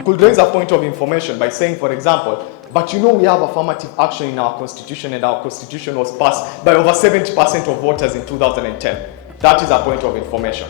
You could raise a point of information by saying, for example, but you know we have affirmative action in our constitution, and our constitution was passed by over 70% of voters in 2010. That is a point of information.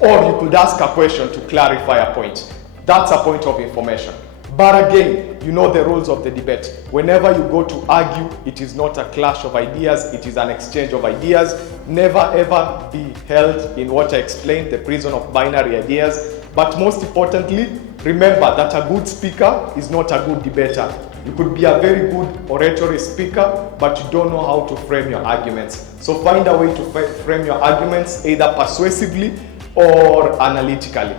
Or you could ask a question to clarify a point. That's a point of information. But again, you know the rules of the debate. Whenever you go to argue, it is not a clash of ideas, it is an exchange of ideas. Never ever be held in what I explained, the prison of binary ideas. But most importantly, remember that a good speaker is not a good debater. You could be a very good oratory speaker, but you don't know how to frame your arguments. So find a way to frame your arguments, either persuasively or analytically.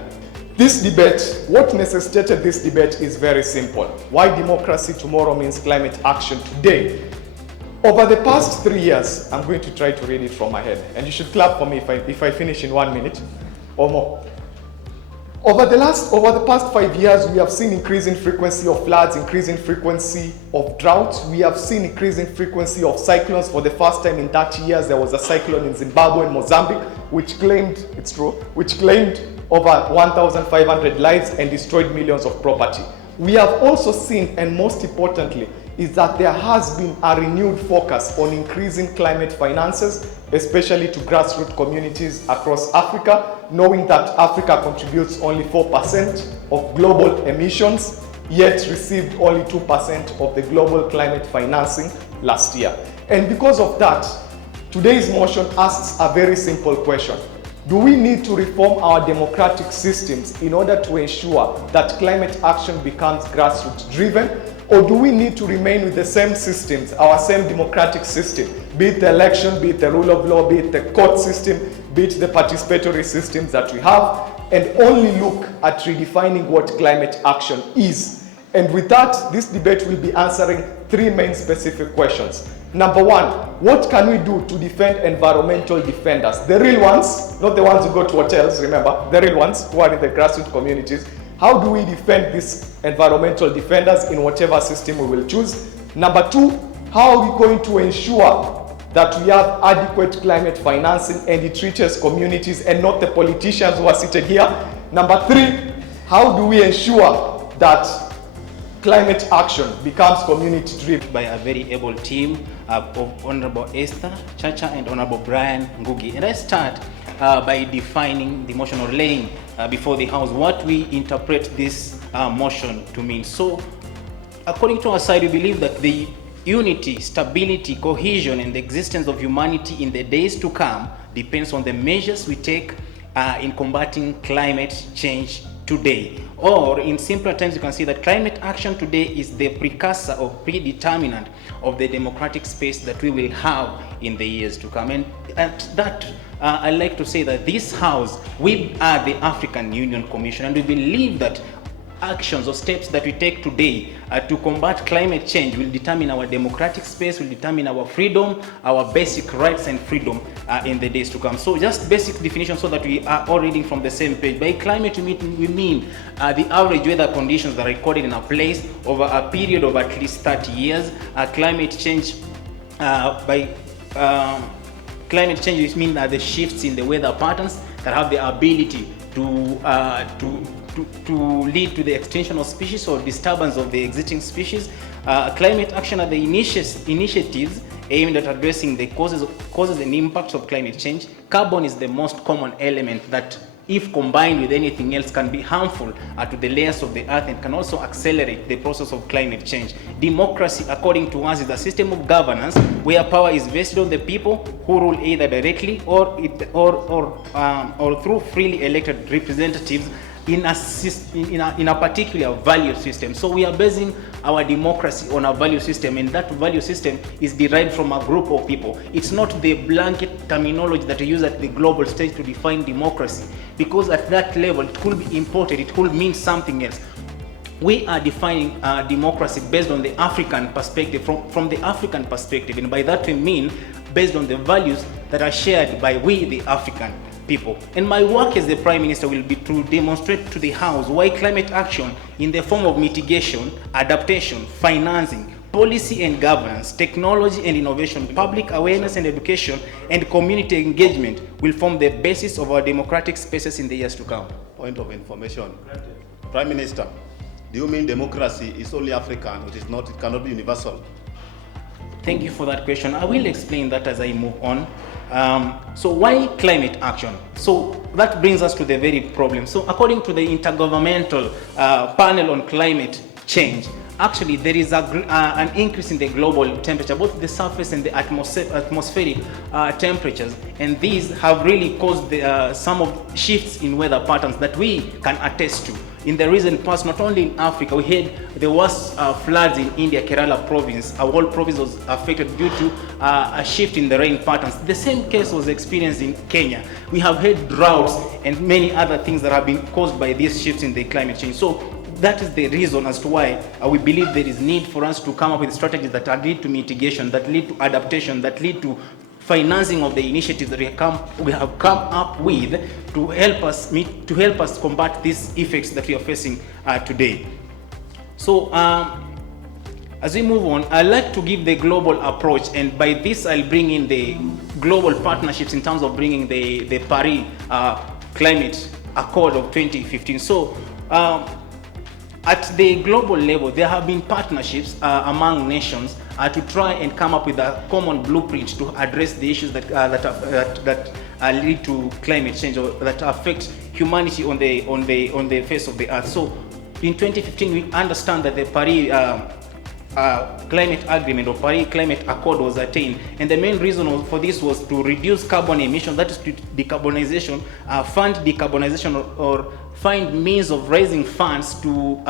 This debate, what necessitated this debate is very simple. Why democracy tomorrow means climate action today. Over the past 3 years, I'm going to try to read it from my head, and you should clap for me if I finish in 1 minute or more. Over the past 5 years, we have seen increasing frequency of floods, increasing frequency of droughts. We have seen increasing frequency of cyclones. For the first time in 30 years, there was a cyclone in Zimbabwe and Mozambique, which claimed over 1,500 lives and destroyed millions of property. We have also seen, and most importantly, is that there has been a renewed focus on increasing climate finances, especially to grassroots communities across Africa, knowing that Africa contributes only 4% of global emissions, yet received only 2% of the global climate financing last year. And because of that, today's motion asks a very simple question. Do we need to reform our democratic systems in order to ensure that climate action becomes grassroots-driven? Or do we need to remain with the same systems, our same democratic system, be it the election, be it the rule of law, be it the court system, be it the participatory systems that we have, and only look at redefining what climate action is? And with that, this debate will be answering 3 main specific questions. Number 1, what can we do to defend environmental defenders? The real ones, not the ones who go to hotels, remember, the real ones who are in the grassroots communities. How do we defend these environmental defenders in whatever system we will choose? Number 2, how are we going to ensure that we have adequate climate financing and it reaches communities and not the politicians who are seated here? Number 3, how do we ensure that climate action becomes community-driven? By a very able team of Honorable Esther Chacha and Honorable Brian Ngugi. And I start by defining the motion, or laying before the House what we interpret this motion to mean. So, according to our side, we believe that the unity, stability, cohesion, and the existence of humanity in the days to come depends on the measures we take in combating climate change today. Or in simpler terms, you can see that climate action today is the precursor or predeterminant of the democratic space that we will have in the years to come. And at that, I like to say that this House, we are the African Union Commission, and we believe that actions or steps that we take today to combat climate change will determine our democratic space, will determine our freedom, our basic rights and freedom in the days to come. So just basic definition so that we are all reading from the same page. By climate we mean the average weather conditions that are recorded in a place over a period of at least 30 years. Climate change climate change means the shifts in the weather patterns that have the ability to lead to the extinction of species or disturbance of the existing species. Climate action are the initiatives aimed at addressing the causes and impacts of climate change. Carbon is the most common element that, if combined with anything else, can be harmful to the layers of the earth and can also accelerate the process of climate change. Democracy, according to us, is a system of governance where power is vested on the people who rule either directly or through freely elected representatives in a particular value system. So we are basing our democracy on a value system, and that value system is derived from a group of people. It's not the blanket terminology that we use at the global stage to define democracy, because at that level it could be imported, it could mean something else. We are defining democracy based on the African perspective, from the African perspective, and by that we mean based on the values that are shared by we, the African people. And my work as the Prime Minister will be to demonstrate to the House why climate action in the form of mitigation, adaptation, financing, policy and governance, technology and innovation, public awareness and education, and community engagement will form the basis of our democratic spaces in the years to come. Point of information. Prime Minister, do you mean democracy is only African? It cannot be universal? Thank you for that question. I will explain that as I move on. So why climate action? So that brings us to the very problem. So according to the Intergovernmental Panel on Climate Change, actually there is an increase in the global temperature, both the surface and the atmospheric temperatures, and these have really caused some of shifts in weather patterns that we can attest to. In the recent past, not only in Africa, we had the worst floods in India, Kerala province. Our whole province was affected due to a shift in the rain patterns. The same case was experienced in Kenya. We have had droughts and many other things that have been caused by these shifts in the climate change. So that is the reason as to why we believe there is need for us to come up with strategies that lead to mitigation, that lead to adaptation, that lead to financing of the initiatives that we have come up with to help us combat these effects that we are facing today. So as we move on, I'd like to give the global approach, and by this I'll bring in the global partnerships in terms of bringing the Paris Climate Accord of 2015. So at the global level, there have been partnerships among nations to try and come up with a common blueprint to address the issues that lead to climate change or that affect humanity on the face of the earth. So in 2015, we understand that the Paris climate agreement or Paris climate accord was attained, and the main reason for this was to reduce carbon emissions, that is to decarbonization, fund decarbonization, or find means of raising funds to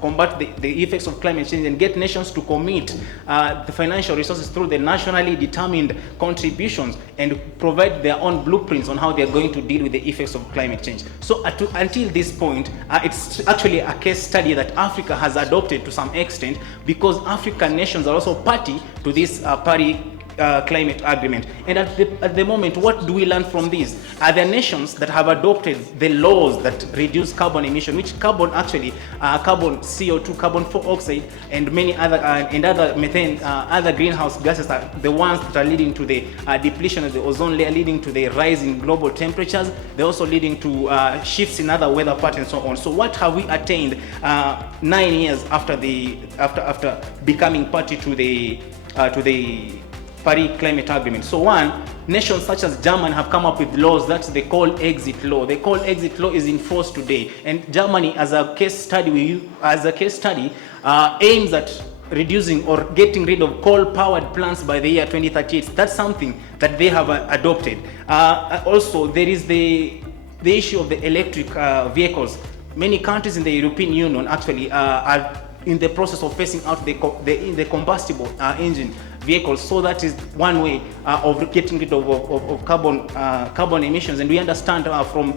combat the effects of climate change and get nations to commit the financial resources through the nationally determined contributions and provide their own blueprints on how they are going to deal with the effects of climate change. So until this point, it's actually a case study that Africa has adopted to some extent, because African nations are also party to this Paris climate agreement. And at the moment, what do we learn from these? Are there nations that have adopted the laws that reduce carbon emission, which carbon actually, carbon CO2, carbon dioxide, and many other other methane, other greenhouse gases are the ones that are leading to the depletion of the ozone layer, leading to the rise in global temperatures. They're also leading to shifts in other weather patterns and so on. So what have we attained 9 years after after becoming party to the Paris Climate Agreement? So one, nations such as Germany have come up with laws that they call exit law. The call exit law is in force today, and Germany, as a case study, aims at reducing or getting rid of coal-powered plants by the year 2038. That's something that they have adopted. Also, there is the issue of the electric vehicles. Many countries in the European Union actually are in the process of phasing out the combustible engine vehicles. So that is one way of getting rid of carbon emissions. And we understand from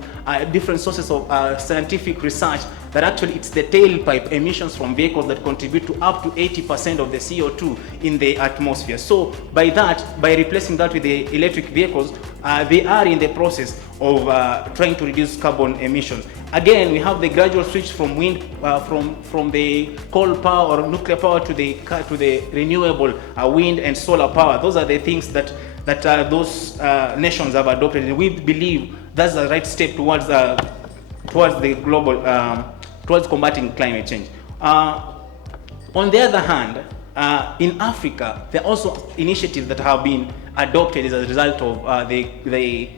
different sources of scientific research that actually it's the tailpipe emissions from vehicles that contribute to up to 80% of the CO2 in the atmosphere. So by replacing that with the electric vehicles, they are in the process of trying to reduce carbon emissions. Again, we have the gradual switch from wind, from the coal power or nuclear power to the renewable wind and solar power. Those are the things that those nations have adopted, and we believe that's the right step towards the global towards combating climate change. On the other hand, in Africa, there are also initiatives that have been adopted as a result of the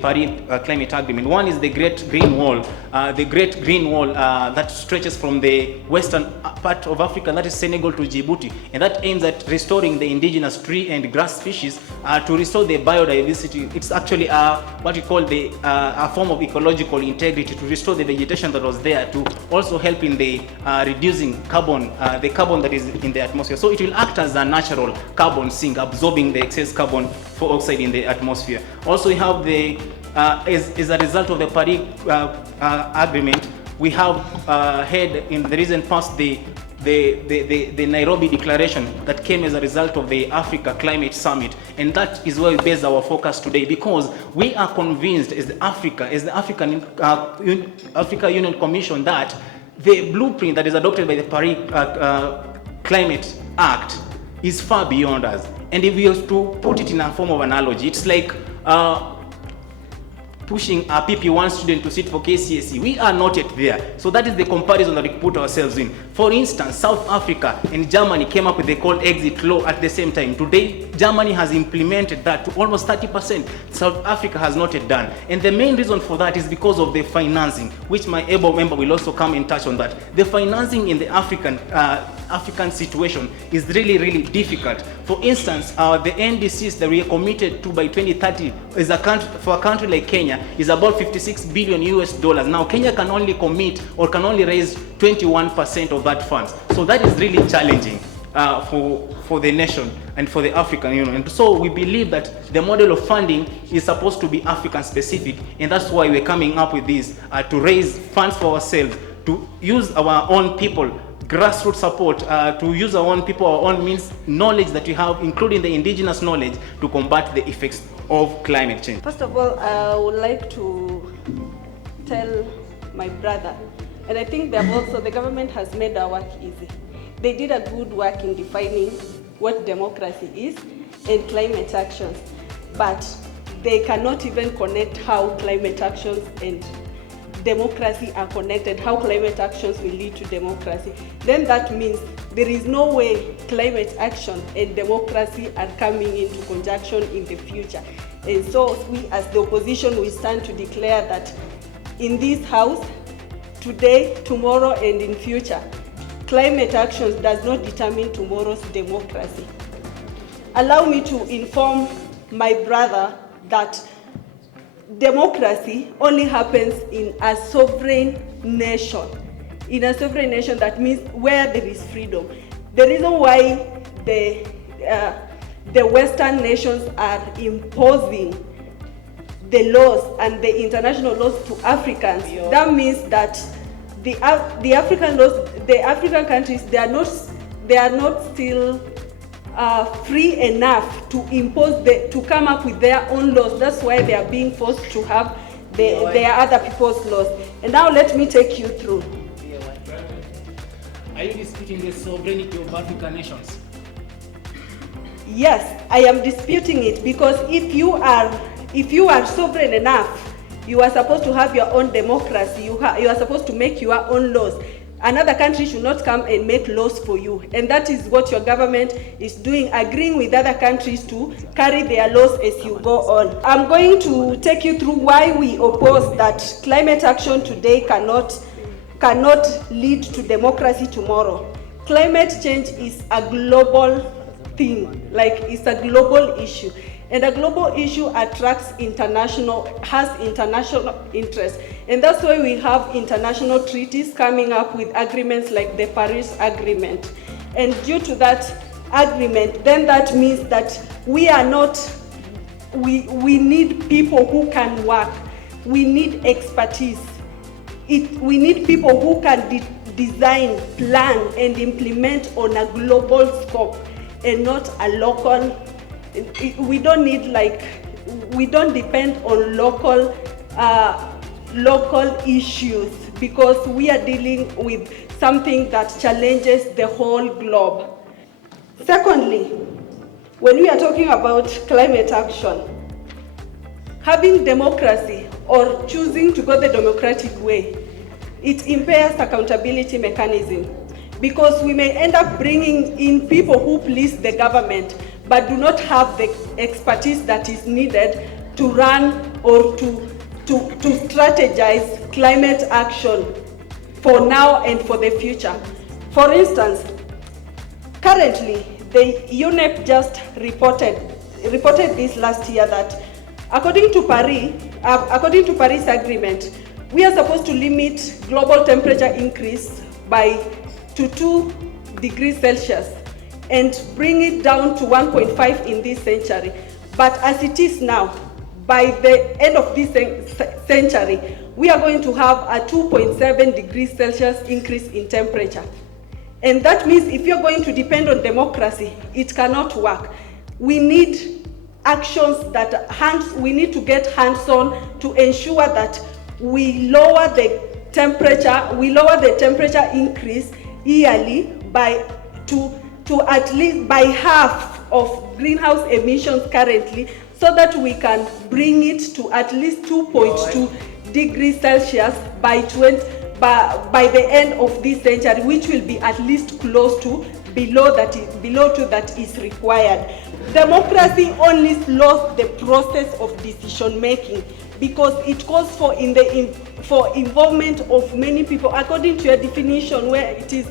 Paris Climate Agreement. One is the Great Green Wall, that stretches from the western part of Africa, that is Senegal, to Djibouti, and that aims at restoring the indigenous tree and grass species to restore the biodiversity. It's actually what we call a form of ecological integrity, to restore the vegetation that was there, to also help in the reducing carbon, the carbon that is in the atmosphere. So it will act as a natural carbon sink, absorbing the excess carbon dioxide in the atmosphere. Also, we have as a result of the Paris Agreement, we have had in the recent past the Nairobi Declaration that came as a result of the Africa Climate Summit, and that is where we base our focus today, because we are convinced as the African Union Commission that the blueprint that is adopted by the Paris Climate Act is far beyond us. And if we have to put it in a form of analogy, it's like pushing a PP1 student to sit for KCSE. We are not yet there. So that is the comparison that we put ourselves in. For instance, South Africa and Germany came up with the called exit law at the same time. Today, Germany has implemented that to almost 30%. South Africa has not yet done. And the main reason for that is because of the financing, which my able member will also come and touch on that. The financing in the African situation is really, really difficult. For instance, the NDCs that we are committed to by 2030 is for a country like Kenya is about 56 billion US dollars. Now, Kenya can only commit or can only raise 21% of that funds. So that is really challenging for the nation and for the African Union. And so we believe that the model of funding is supposed to be African specific, and that's why we're coming up with this to raise funds for ourselves, to use our own people, grassroots support, to use our own people, our own means, knowledge that we have, including the indigenous knowledge, to combat the effects of climate change. First of all, I would like to tell my brother, and I think the government has made our work easy. They did a good work in defining what democracy is and climate actions, but they cannot even connect how climate actions and democracy are connected, how climate actions will lead to democracy. Then that means there is no way climate action and democracy are coming into conjunction in the future. And so we as the opposition, we stand to declare that in this house, today, tomorrow, and in future, climate actions does not determine tomorrow's democracy. Allow me to inform my brother that democracy only happens in a sovereign nation. In a sovereign nation, that means where there is freedom. The reason why the Western nations are imposing the laws and the international laws to Africans, that means that the African laws, the African countries, they are not still free enough to impose to come up with their own laws. That's why they are being forced to have their other people's laws. And now let me take you through. Are you disputing the sovereignty of African nations? Yes, I am disputing it, because if you are sovereign enough, you are supposed to have your own democracy. You are supposed to make your own laws. Another country should not come and make laws for you. And that is what your government is doing, agreeing with other countries to carry their laws as you go on. I'm going to take you through why we oppose that climate action today cannot lead to democracy tomorrow. Climate change is a global thing, like it's a global issue. And a global issue has international interest. And that's why we have international treaties coming up with agreements like the Paris Agreement. And due to that agreement, then that means that we need people who can work. We need expertise. We need people who can design, plan, and implement on a global scope and not a local. We don't depend on local issues, because we are dealing with something that challenges the whole globe. Secondly, when we are talking about climate action, having democracy or choosing to go the democratic way, it impairs accountability mechanism, because we may end up bringing in people who please the government but do not have the expertise that is needed to run or to strategize climate action for now and for the future. For instance, currently, the UNEP just reported this last year that according to Paris Agreement, we are supposed to limit global temperature increase to 2 degrees Celsius and bring it down to 1.5 in this century. But as it is now, by the end of this century, we are going to have a 2.7 degrees Celsius increase in temperature. And that means if you're going to depend on democracy, it cannot work. We need actions we need to get hands-on to ensure that we lower the temperature increase yearly to at least by half of greenhouse emissions currently, so that we can bring it to at least 2.2 degrees Celsius by the end of this century, which will be at least close to below to that is required. Democracy only slows the process of decision making because it calls for involvement of many people, according to your definition, where it is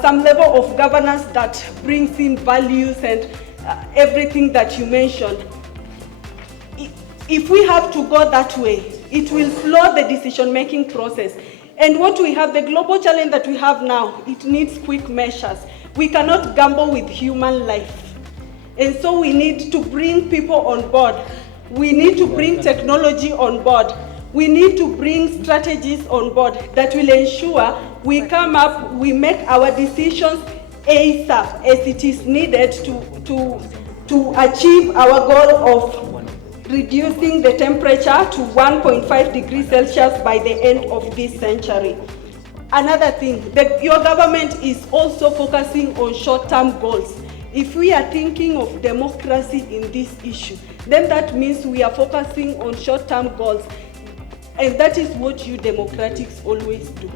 some level of governance that brings in values and everything that you mentioned. If we have to go that way, it will slow the decision-making process. And what we have, the global challenge that we have now, it needs quick measures. We cannot gamble with human life. And so we need to bring people on board. We need to bring technology on board. We need to bring strategies on board that will ensure we make our decisions ASAP as it is needed to achieve our goal of reducing the temperature to 1.5 degrees Celsius by the end of this century. Another thing, your government is also focusing on short-term goals. If we are thinking of democracy in this issue, then that means we are focusing on short-term goals. And that is what you democratics always do.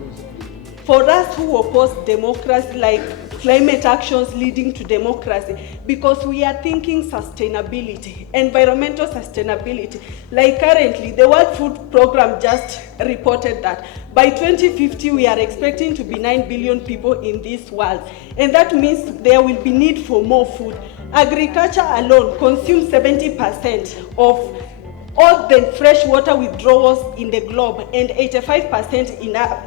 For us who oppose democracy, like climate actions leading to democracy, because we are thinking sustainability, environmental sustainability. Like currently, the World Food Program just reported that by 2050, we are expecting to be 9 billion people in this world. And that means there will be need for more food. Agriculture alone consumes 70% of all the fresh water withdrawals in the globe and 85%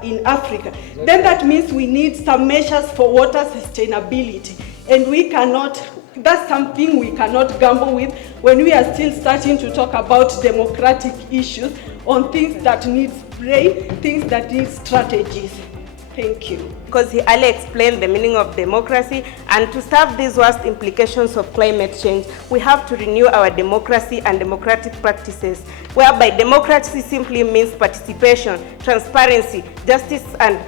in Africa. Then that means we need some measures for water sustainability. And we cannot, that's something we cannot gamble with when we are still starting to talk about democratic issues on things that need brain, things that need strategies. Thank you. Because he earlier explained the meaning of democracy, and to serve these worst implications of climate change, we have to renew our democracy and democratic practices, whereby democracy simply means participation, transparency, justice, and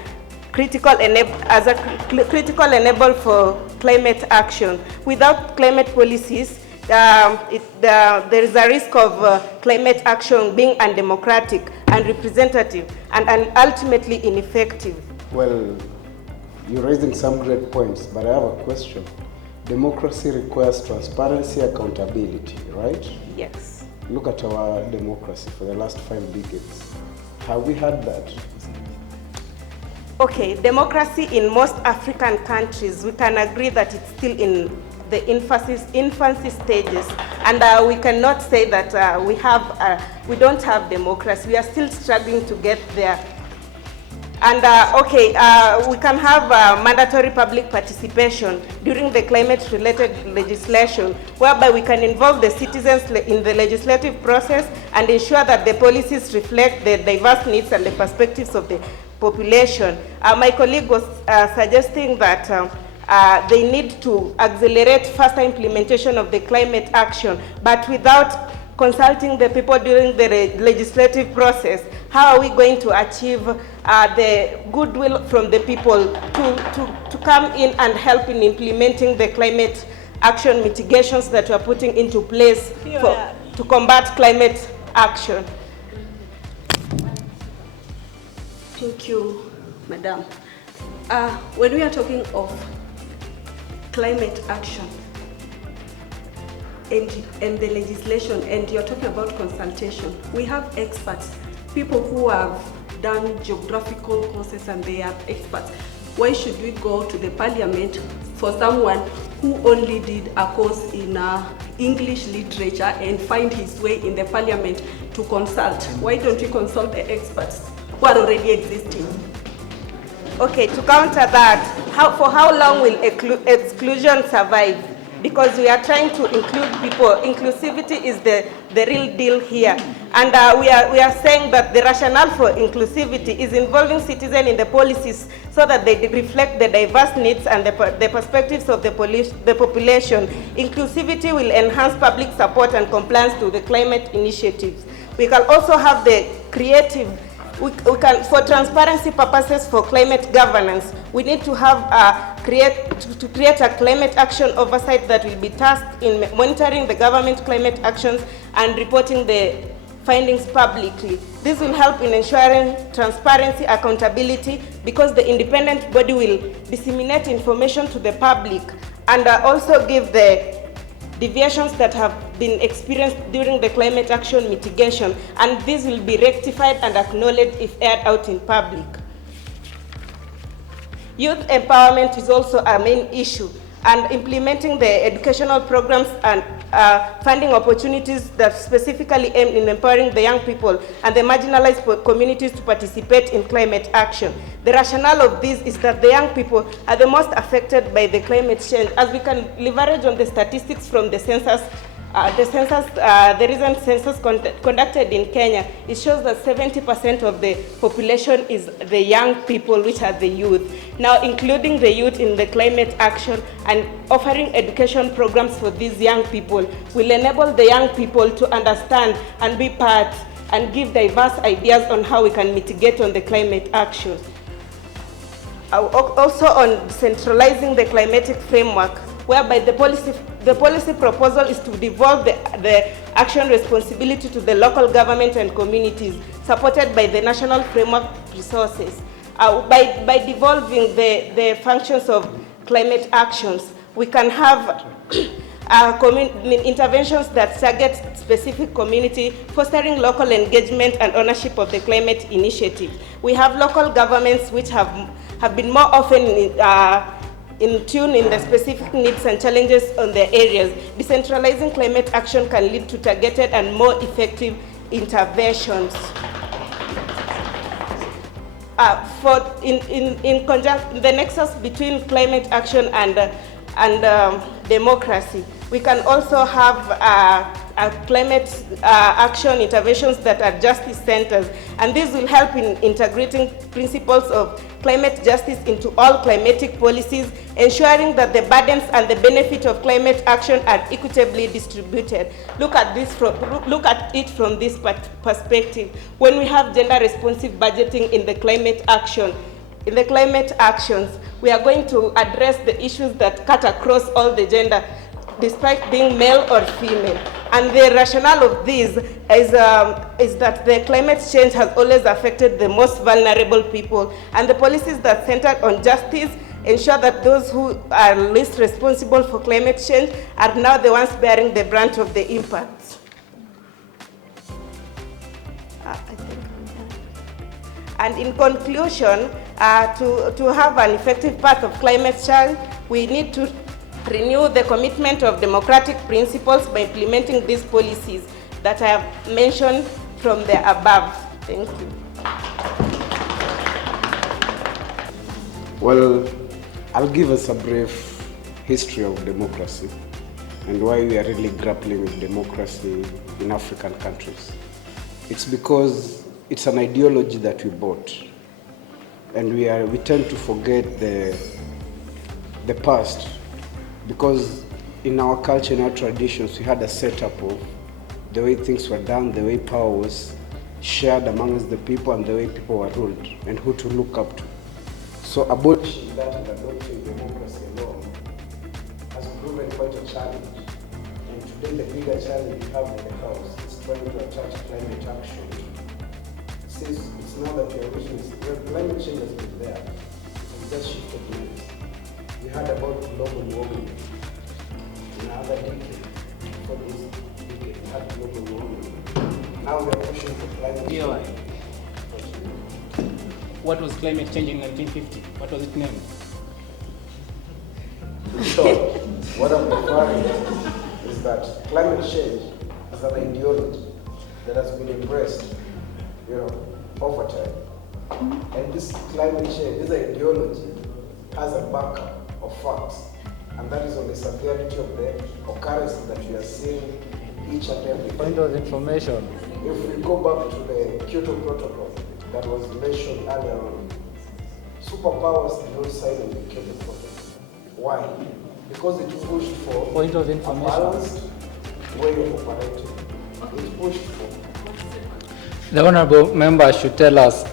critical enable for climate action. Without climate policies, there is a risk of climate action being undemocratic, unrepresentative, and ultimately ineffective. Well, you're raising some great points, but I have a question. Democracy requires transparency, accountability, right? Yes. Look at our democracy for the last 5 decades. Have we had that? Okay, democracy in most African countries, we can agree that it's still in the infancy stages, and we cannot say that we don't have democracy. We are still struggling to get there. And we can have mandatory public participation during the climate-related legislation, whereby we can involve the citizens in the legislative process and ensure that the policies reflect the diverse needs and the perspectives of the population. My colleague was suggesting that they need to accelerate faster implementation of the climate action, but without consulting the people during the legislative process. How are we going to achieve the goodwill from the people to come in and help in implementing the climate action mitigations that we are putting into place to combat climate action? Thank you, Madam. When we are talking of climate action and the legislation, and you're talking about consultation, we have experts, people who have done geographical courses and they are experts. Why should we go to the parliament for someone who only did a course in English literature and find his way in the parliament to consult? Why don't we consult the experts who are already existing? Okay, to counter that, for how long will exclusion survive? Because we are trying to include people. Inclusivity is the real deal here. And we are saying that the rationale for inclusivity is involving citizens in the policies so that they reflect the diverse needs and the perspectives of the population. Inclusivity will enhance public support and compliance to the climate initiatives. We can also have the creative. We can, for transparency purposes for climate governance, we need to have create a climate action oversight that will be tasked in monitoring the government climate actions and reporting the findings publicly. This will help in ensuring transparency, accountability, because the independent body will disseminate information to the public and also give the deviations that have been experienced during the climate action mitigation, and this will be rectified and acknowledged if aired out in public. Youth empowerment is also a main issue, and implementing the educational programs and funding opportunities that specifically aim in empowering the young people and the marginalized communities to participate in climate action. The rationale of this is that the young people are the most affected by the climate change, as we can leverage on the statistics from the census. The recent census conducted in Kenya, it shows that 70% of the population is the young people, which are the youth. Now, including the youth in the climate action and offering education programs for these young people will enable the young people to understand and be part and give diverse ideas on how we can mitigate on the climate action. Also on centralizing the climatic framework, whereby the policy proposal is to devolve the action responsibility to the local government and communities, supported by the national framework resources. By devolving the functions of climate actions, we can have interventions that target specific community, fostering local engagement and ownership of the climate initiative. We have local governments which have been more often in tune in the specific needs and challenges on their areas. Decentralizing climate action can lead to targeted and more effective interventions. The nexus between climate action and democracy, we can also have climate action interventions that are justice centers, and this will help in integrating principles of climate justice into all climatic policies, ensuring that the burdens and the benefit of climate action are equitably distributed. Look at it from this perspective. When we have gender-responsive budgeting in the climate action, in the climate actions, we are going to address the issues that cut across all the gender, despite being male or female. And the rationale of this is that the climate change has always affected the most vulnerable people, and the policies that center on justice ensure that those who are least responsible for climate change are now the ones bearing the brunt of the impacts. And in conclusion, to have an effective path of climate change, we need to renew the commitment of democratic principles by implementing these policies that I have mentioned from the above. Thank you. Well, I'll give us a brief history of democracy and why we are really grappling with democracy in African countries. It's because it's an ideology that we bought, and we tend to forget the past, because in our culture, in our traditions, we had a setup of the way things were done, the way power was shared amongst the people, and the way people were ruled, and who to look up to. So abolishing that and adopting democracy alone has proven quite a challenge. And today the bigger challenge we have in the House is trying to attach climate action. Since it's now that we are reaching this, climate change has been there, it's just shifted names. We heard about global warming. In another decade, before this decade, we had global warming. Now we are pushing for climate change. What was climate change in 1950? What was it named? So, what I'm referring to is that climate change is an ideology that has been embraced, over time. And this climate change, this ideology, has a backup of facts, and that is on the severity of the occurrences that we are seeing each and every point of information. If we go back to the Kyoto Protocol that was mentioned earlier on, superpowers did not sign on the Kyoto Protocol. Why? Because it pushed for point of a information. balanced way of operating. It pushed for. The honorable member should tell us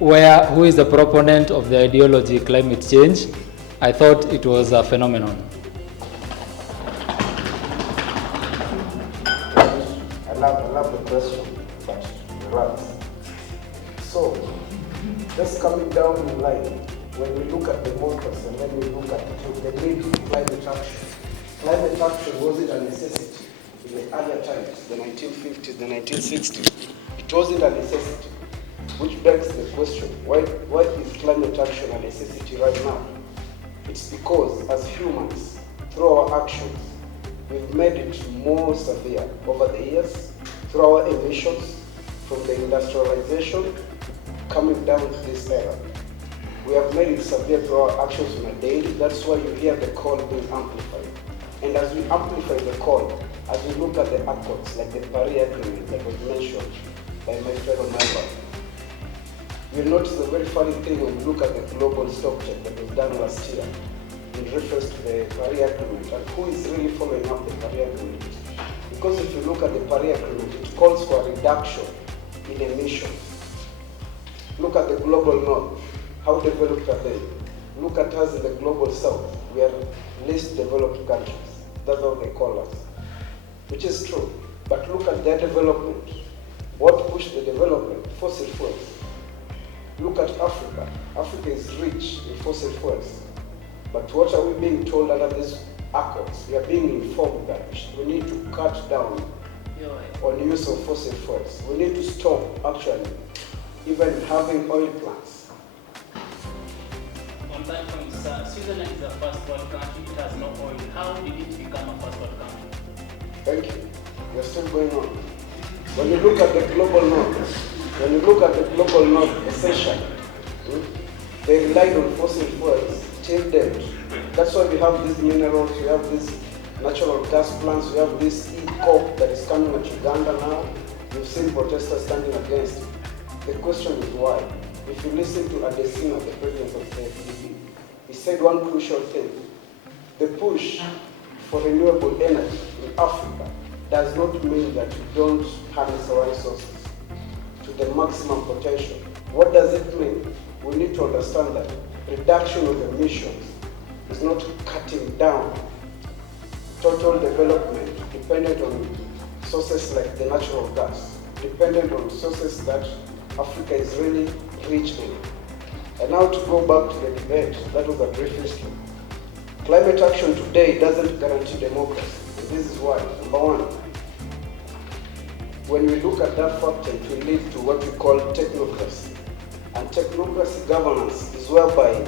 who is the proponent of the ideology climate change I thought it was a phenomenon. I love the question, but relax. So, just coming down in line, when we look at democracy and then we look at the need for climate action. Climate action wasn't a necessity in the earlier times, the 1950s, the 1960s. It wasn't a necessity, which begs the question, why is climate action a necessity right now? It's because as humans, through our actions, we've made it more severe over the years, through our emissions, from the industrialization, coming down to this era. We have made it severe through our actions on a daily. That's why you hear the call being amplified. And as we amplify the call, as we look at the accords, like the Paris Agreement that was mentioned by my fellow member, you'll notice a very funny thing when we look at the global stock check that was done last year in reference to the Paris Agreement and who is really following up the Paris Agreement. Because if you look at the Paris Agreement, it calls for a reduction in emissions. Look at the global north. How developed are they? Look at us in the global south. We are least developed countries. That's how they call us. Which is true. But look at their development. What pushed the development? Fossil fuels. Look at Africa. Africa is rich in fossil fuels. But what are we being told under these accords? We are being informed that we need to cut down on use of fossil fuels. We need to stop actually even having oil plants. On that point, sir, Switzerland is a first world country. It has no oil. How did it become a first world country? Thank you. We're still going on. When you look at the global north, essentially, they relied on fossil fuels till date. That's why we have these minerals, we have these natural gas plants, we have this e-coke that is coming at Uganda now. You've seen protesters standing against it. The question is why? If you listen to Adesina, the president of the FDB, he said one crucial thing. The push for renewable energy in Africa does not mean that you don't harness our resources to the maximum potential. What does it mean? We need to understand that reduction of emissions is not cutting down total development dependent on sources like the natural gas, dependent on sources that Africa is really rich in. And now to go back to the debate, that was a brief history. Climate action today doesn't guarantee democracy. And this is why. Number one, when we look at that factor, it will lead to what we call technocracy. And technocracy governance is whereby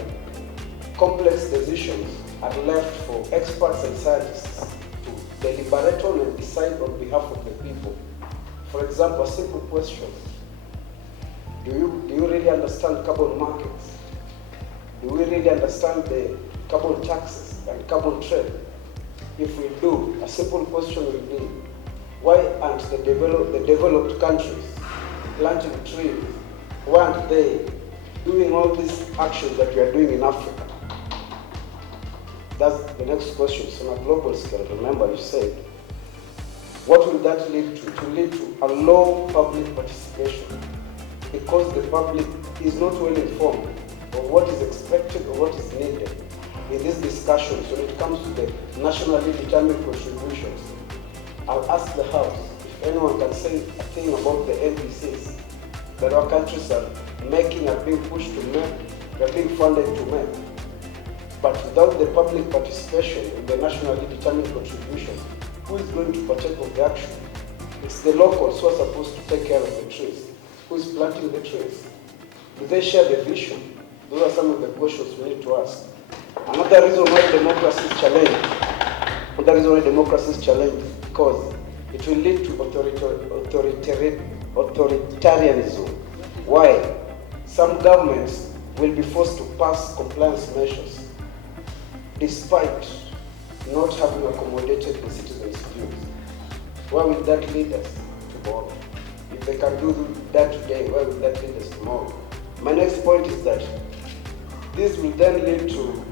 complex decisions are left for experts and scientists to deliberate on and decide on behalf of the people. For example, a simple question. Do you really understand carbon markets? Do we really understand the carbon taxes and carbon trade? If we do, a simple question will be, why aren't the developed countries planting trees? Why aren't they doing all these actions that we are doing in Africa? That's the next question. So on a global scale, remember you said, what will that lead to? It will lead to a low public participation because the public is not well informed of what is expected or what is needed in these discussions when it comes to the nationally determined contributions. I'll ask the House if anyone can say a thing about the NDCs that our countries are making, are being pushed to make, they're being funded to make. But without the public participation in the nationally determined contributions, who is going to partake of the action? It's the locals who are supposed to take care of the trees. Who is planting the trees? Do they share the vision? Those are some of the questions we need to ask. Another reason why democracy is challenged, because it will lead to authoritarianism. Why? Some governments will be forced to pass compliance measures despite not having accommodated the citizens' views. Where will that lead us tomorrow? If they can do that today, where will that lead us tomorrow? My next point is that this will then lead to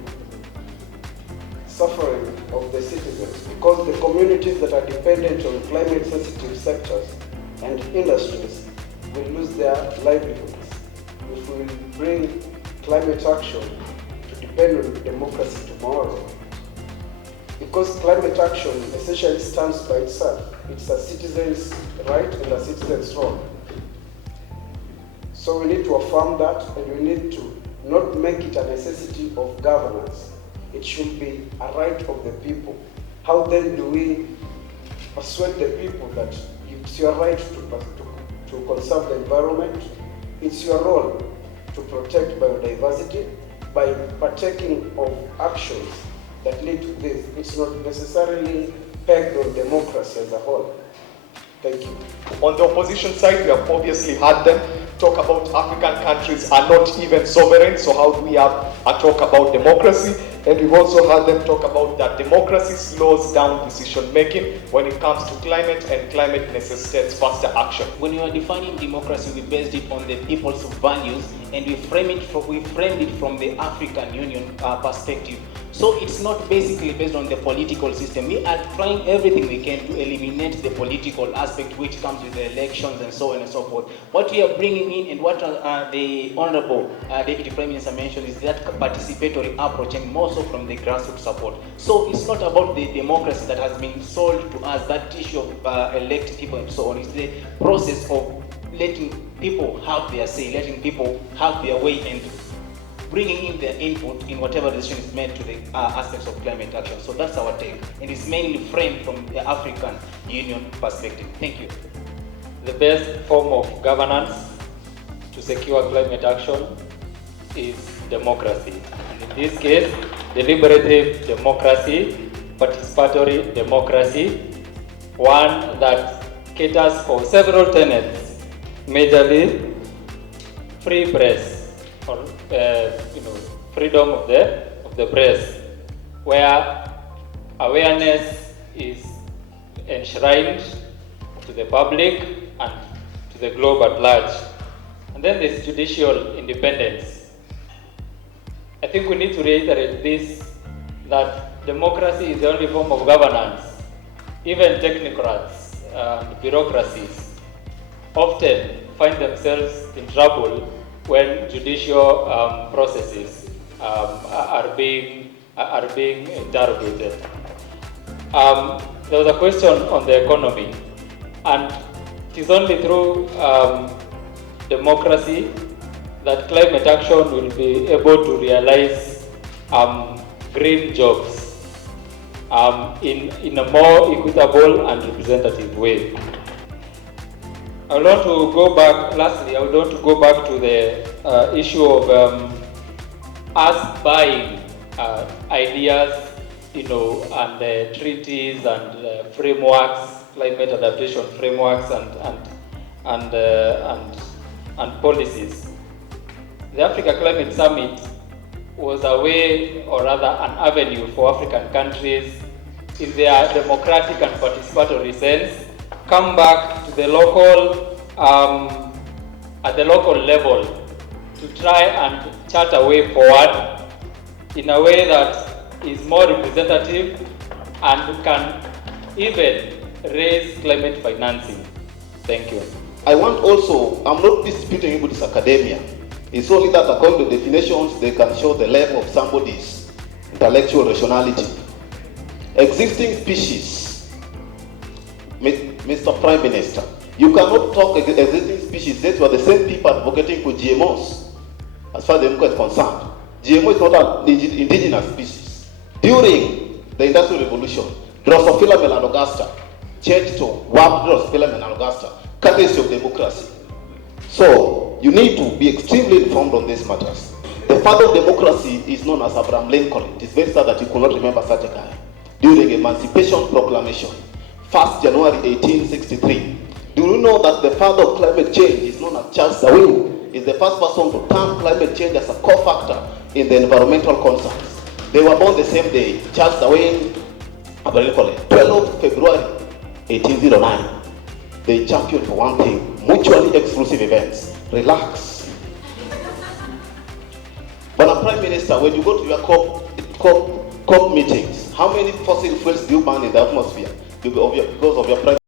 suffering of the citizens because the communities that are dependent on climate-sensitive sectors and industries will lose their livelihoods. If we bring climate action to depend on democracy tomorrow, because climate action essentially stands by itself. It's a citizen's right and a citizen's role. So we need to affirm that, and we need to not make it a necessity of governance. It should be a right of the people. How then do we persuade the people that it's your right to conserve the environment? It's your role to protect biodiversity by partaking of actions that lead to this. It's not necessarily pegged on democracy as a whole. Thank you. On the opposition side, we have obviously had them talk about African countries are not even sovereign, so how do we have a talk about democracy? And we've also had them talk about that democracy slows down decision making when it comes to climate, and climate necessitates faster action. When you are defining democracy, we based it on the people's values, and we framed it from the African Union perspective. So it's not basically based on the political system. We are trying everything we can to eliminate the political aspect which comes with the elections and so on and so forth. What we are bringing in, and what the Honorable Deputy Prime Minister mentioned, is that participatory approach, and more so from the grassroots support. So it's not about the democracy that has been sold to us, that issue of elected people and so on. It's the process of letting people have their say, letting people have their way, and bringing in their input in whatever decision is made to the aspects of climate action. So that's our take, and it's mainly framed from the African Union perspective. Thank you. The best form of governance to secure climate action is democracy. And in this case, deliberative democracy, participatory democracy, one that caters for several tenets, majorly free press, or freedom of the press, where awareness is enshrined to the public and to the globe at large. And then there's judicial independence. I think we need to reiterate this, that democracy is the only form of governance. Even technocrats and bureaucracies often find themselves in trouble when judicial processes are being interrogated. There was a question on the economy, and it is only through democracy that climate action will be able to realize green jobs in a more equitable and representative way. I would want to go back, lastly, I would want to go back to the issue of us buying ideas, and treaties and frameworks, climate adaptation frameworks and policies. The Africa Climate Summit was a way, or rather an avenue, for African countries in their democratic and participatory sense come back to the local, at the local level, to try and chart a way forward in a way that is more representative and can even raise climate financing. Thank you. I want also, I'm not disputing anybody's academia. It's only that according to definitions, they can show the level of somebody's intellectual rationality. Existing species, Mr. Prime Minister, you cannot talk existing species. That were the same people advocating for GMOs. As far as the MCO is concerned, GMO is not an indigenous species. During the Industrial Revolution, Drosophila melanogaster changed to warped Drosophila melanogaster, courtesy of democracy. So you need to be extremely informed on these matters. The father of democracy is known as Abraham Lincoln. It is very sad that you could not remember such a guy. During Emancipation Proclamation, 1st January 1863. Do you know that the father of climate change is known as Charles Darwin? Is the first person to term climate change as a core factor in the environmental concerns. They were born the same day. Charles Darwin, Abraham Lincoln, 12 February 1809. They championed for one thing: mutually exclusive events. Relax. But a Prime Minister, when you go to your COP meetings, how many fossil fuels do you burn in the atmosphere because of your private